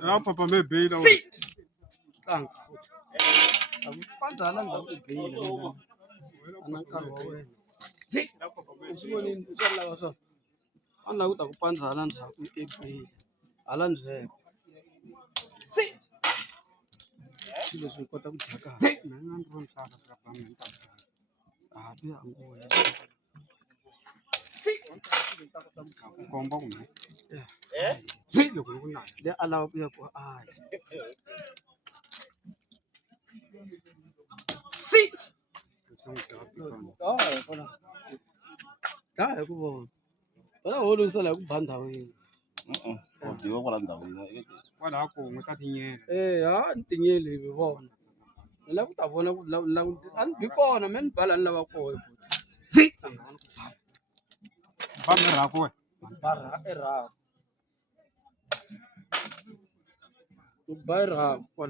Lapha phambe beyila Si. Tlanga futhi. Akupandza landza ubheyile mina. Anankari wa wena. Si. Usibonini usala lava swa. Andla ku ta ku pandza hala ndzhaku ebheyile. Hala ndzheko. Si. Swilo swi kota ku dya kahle. Na nga ndzi vonisaka swa pamenta. Hapi anguwe. Si. Komba ku me. Si loko ku na. Le alava ku ya ku ai. Si. Daya ku vona. Wala holo usala ku banda wena. Diwa kwala ndhawu kwalaho kun'we ka tinyela. Ha ni tinyeli hi vona. Ni lava ku ta vona ku a ni bi kona me ni bala ni lava koho. Si. Ba mi rhako we. Barra erhako. Ku ba erhako.